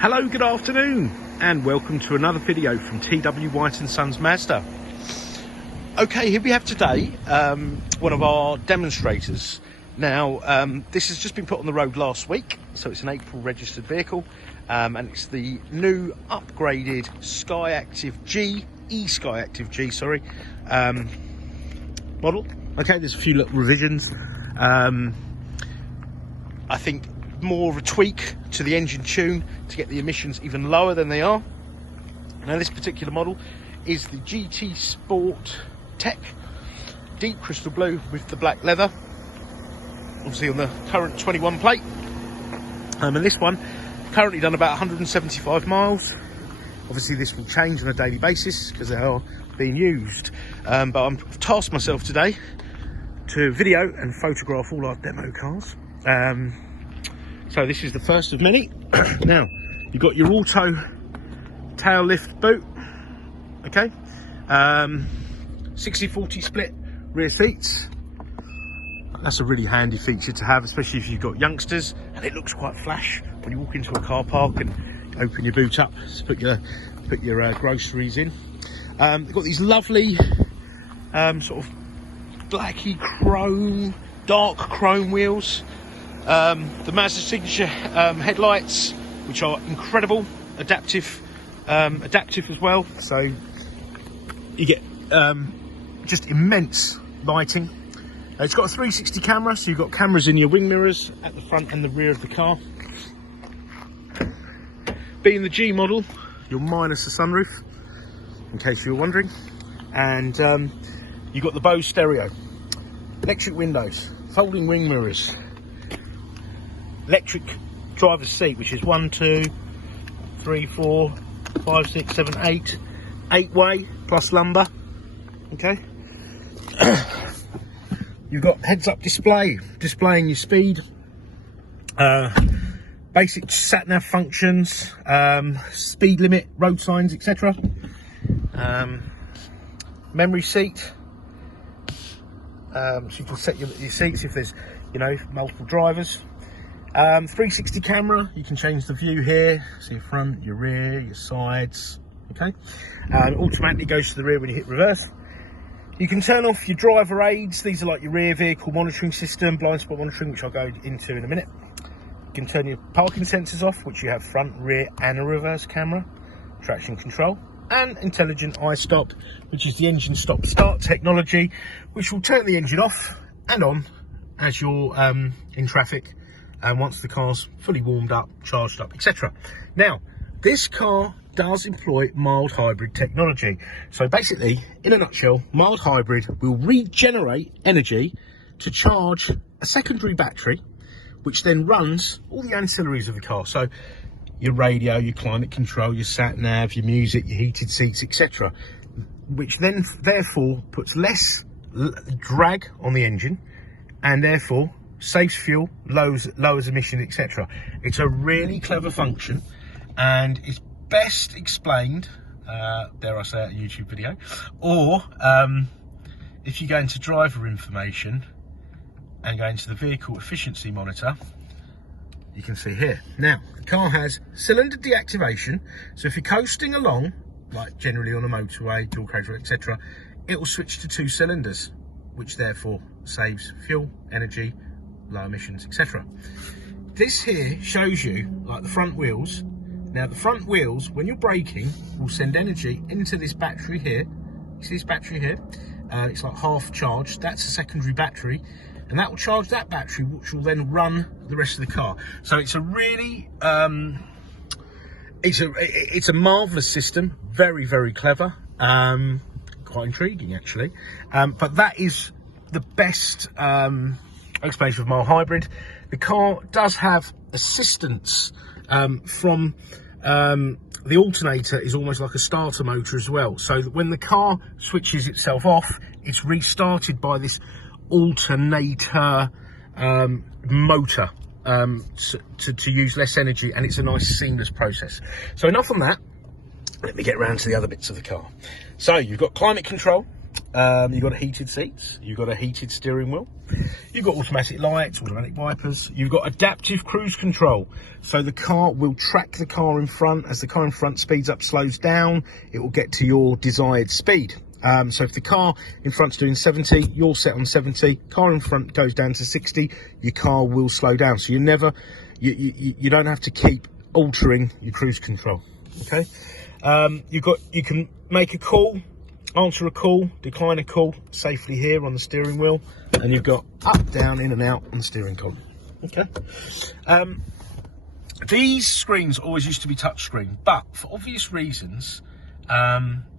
Hello, good afternoon, and welcome to another video from TW White & Sons Mazda. Okay, here we have today one of our demonstrators. Now, this has just been put on the road last week, so it's an April registered vehicle, and it's the new upgraded SKYACTIV-G, e-SKYACTIV-G, sorry, model. Okay, there's a few little revisions. I think more of a tweak to the engine tune to get the emissions even lower than they are. Now, this particular model is the GT Sport Tech deep crystal blue with the black leather, obviously on the current 21 plate, and this one currently done about 175 miles. Obviously this will change on a daily basis because they are being used, but I've tasked myself today to video and photograph all our demo cars. So this is the first of many. Now, you've got your auto tail lift boot, okay, 60-40 split rear seats. That's a really handy feature to have, especially if you've got youngsters, and it looks quite flash when you walk into a car park and open your boot up to put your groceries in. They've got these lovely sort of blacky chrome, dark chrome wheels. The Mazda signature headlights, which are incredible, adaptive as well, so you get just immense lighting. It's got a 360 camera, so you've got cameras in your wing mirrors at the front and the rear of the car. Being the G model, you're minus the sunroof, in case you were wondering, and you've got the BOSE stereo, electric windows, folding wing mirrors, electric driver's seat, which is 1, 2, 3, 4, 5, 6, 7, 8 way plus lumbar. Okay. You've got heads-up display displaying your speed, basic sat-nav functions, speed limit, road signs, etc. Memory seat, so you can set your seats if there's, you know, multiple drivers. 360 camera, you can change the view here, so your front, your rear, your sides. Okay, automatically goes to the rear when you hit reverse. You can turn off your driver aids. These are like your rear vehicle monitoring system, blind spot monitoring, which I'll go into in a minute. You can turn your parking sensors off, which you have front, rear and a reverse camera, traction control, and intelligent iStop, which is the engine stop start technology, which will turn the engine off and on as you're in traffic, and once the car's fully warmed up, charged up, etc. Now, this car does employ mild hybrid technology. So basically, in a nutshell, mild hybrid will regenerate energy to charge a secondary battery, which then runs all the ancillaries of the car. So your radio, your climate control, your sat nav, your music, your heated seats, etc., which then therefore puts less drag on the engine and therefore saves fuel, lowers emission, etc. It's a really clever function, and it's best explained, dare I say it, a YouTube video, or if you go into driver information and go into the vehicle efficiency monitor, you can see here. Now, the car has cylinder deactivation, so if you're coasting along, like generally on a motorway, dual carriageway, etc., it will switch to 2 cylinders, which therefore saves fuel, energy, low emissions, etc. This here shows you like the front wheels. Now, the front wheels, when you're braking, will send energy into this battery here. You see this battery here? It's like half charged. That's a secondary battery, and that will charge that battery, which will then run the rest of the car. So it's a really, it's a marvelous system. Very, very clever. Quite intriguing, actually. But that is the best explanation of mild hybrid. The car does have assistance from the alternator, is almost like a starter motor as well, so that when the car switches itself off, it's restarted by this alternator motor to use less energy, and it's a nice seamless process. So enough on that, let me get around to the other bits of the car. So you've got climate control, You've got heated seats, you've got a heated steering wheel, you've got automatic lights, automatic wipers, you've got adaptive cruise control. So the car will track the car in front. As the car in front speeds up, slows down, it will get to your desired speed. So if the car in front's doing 70, you're set on 70, car in front goes down to 60, your car will slow down. So you don't have to keep altering your cruise control. Okay. You can make a call, answer a call, decline a call safely here on the steering wheel, and you've got up, down, in and out on the steering column. Okay. These screens always used to be touchscreen, but for obvious reasons,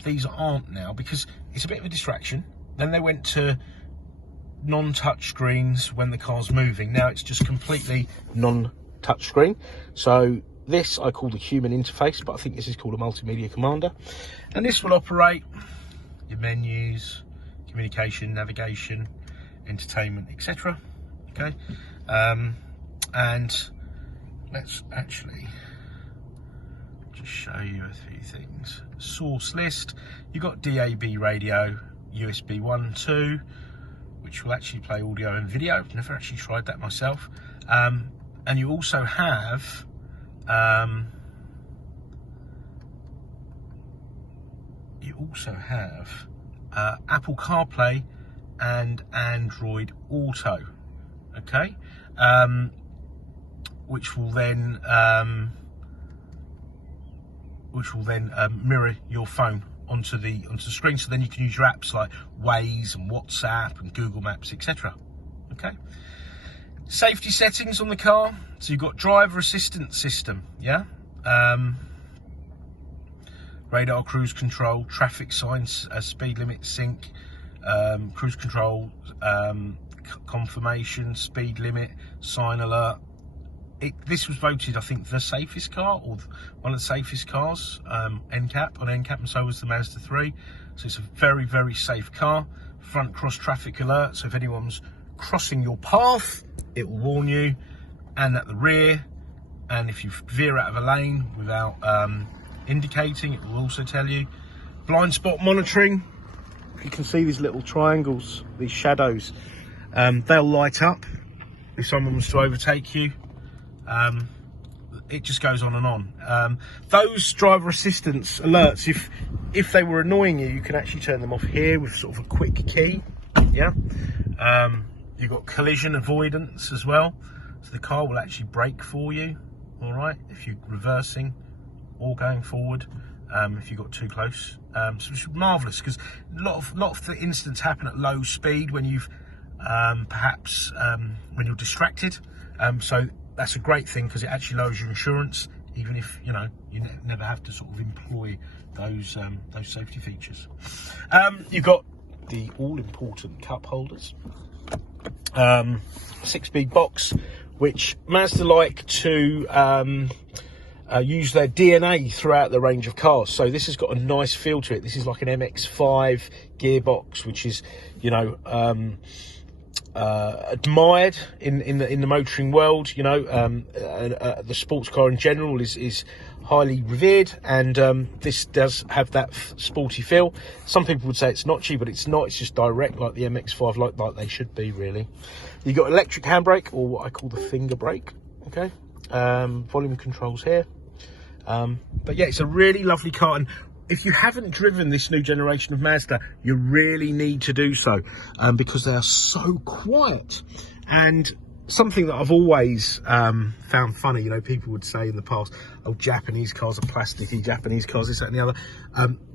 these aren't now, because it's a bit of a distraction. Then they went to non-touch screens when the car's moving. Now it's just completely non-touch screen. So this I call the human interface, but I think this is called a Multimedia Commander. And this will operate your menus, communication, navigation, entertainment, etc. Okay. And let's actually just show you a few things. Source list, you've got DAB radio, USB 1, 2, which will actually play audio and video. I've never actually tried that myself. And you also have Apple CarPlay and Android Auto. Okay. Which will then mirror your phone onto the screen, so then you can use your apps like Waze and WhatsApp and Google Maps, etc. Okay. Safety settings on the car. So you've got driver assistance system, yeah. Radar cruise control, traffic signs, speed limit sync, cruise control, confirmation, speed limit, sign alert. This was voted, I think, the safest car, or one of the safest cars, NCAP, on NCAP, and so was the Mazda 3. So it's a very, very safe car. Front cross traffic alert, so if anyone's crossing your path, it will warn you. And at the rear, and if you veer out of a lane without indicating, it will also tell you. Blind spot monitoring. You can see these little triangles, these shadows. They'll light up if someone was to overtake you. It just goes on and on. Those driver assistance alerts, if they were annoying you, you can actually turn them off here with sort of a quick key. Yeah. You've got collision avoidance as well, so the car will actually brake for you. All right, if you're reversing or going forward, if you got too close. So it's marvellous, because a lot of the incidents happen at low speed when you've perhaps when you're distracted. So that's a great thing, because it actually lowers your insurance, even if you never have to sort of employ those safety features. You've got the all-important cup holders, 6-speed box, which Mazda like to use their DNA throughout the range of cars. So this has got a nice feel to it. This is like an MX-5 gearbox, which is admired in the motoring world. The sports car in general is highly revered, and this does have that sporty feel. Some people would say it's notchy, but it's not. It's just direct, like the MX-5, like they should be, really. You've got electric handbrake, or what I call the finger brake. Okay. Volume controls here. But yeah, it's a really lovely car, and if you haven't driven this new generation of Mazda, you really need to do so, because they are so quiet. And something that I've always found funny, people would say in the past, oh, Japanese cars are plasticky, Japanese cars, this, that and the other.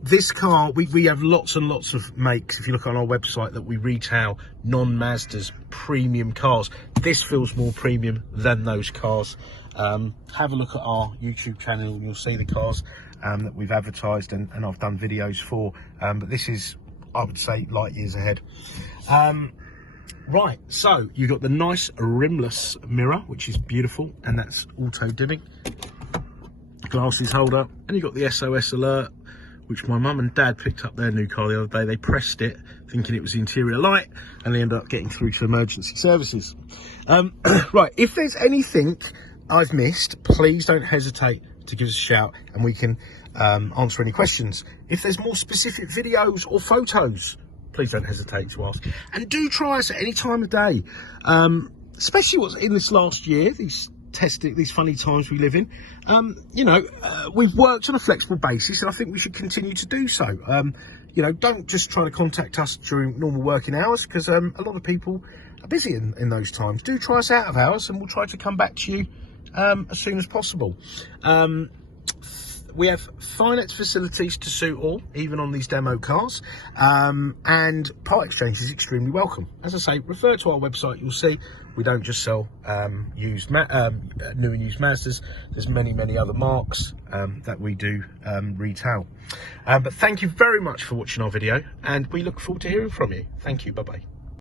This car, we have lots and lots of makes, if you look on our website, that we retail non-Mazdas premium cars. This feels more premium than those cars. Have a look at our YouTube channel and you'll see the cars that we've advertised and I've done videos for. But this is, I would say, light years ahead. Right, so you've got the nice rimless mirror, which is beautiful, and that's auto dimming. Glasses holder, and you've got the SOS alert, which my mum and dad picked up their new car the other day. They pressed it thinking it was the interior light, and they ended up getting through to emergency services. Right, if there's anything I've missed, please don't hesitate to give us a shout, and we can answer any questions. If there's more specific videos or photos, please don't hesitate to ask. And do try us at any time of day, especially what's in this last year, these funny times we live in. You know, we've worked on a flexible basis, and I think we should continue to do so. You know, don't just try to contact us during normal working hours, because a lot of people are busy in those times. Do try us out of hours, and we'll try to come back to you as soon as possible. We have finance facilities to suit all, even on these demo cars, and part exchange is extremely welcome. As I say, refer to our website, you'll see we don't just sell new and used Mazdas. There's many other marques that we do retail. But thank you very much for watching our video, and we look forward to hearing from you. Thank you, bye-bye.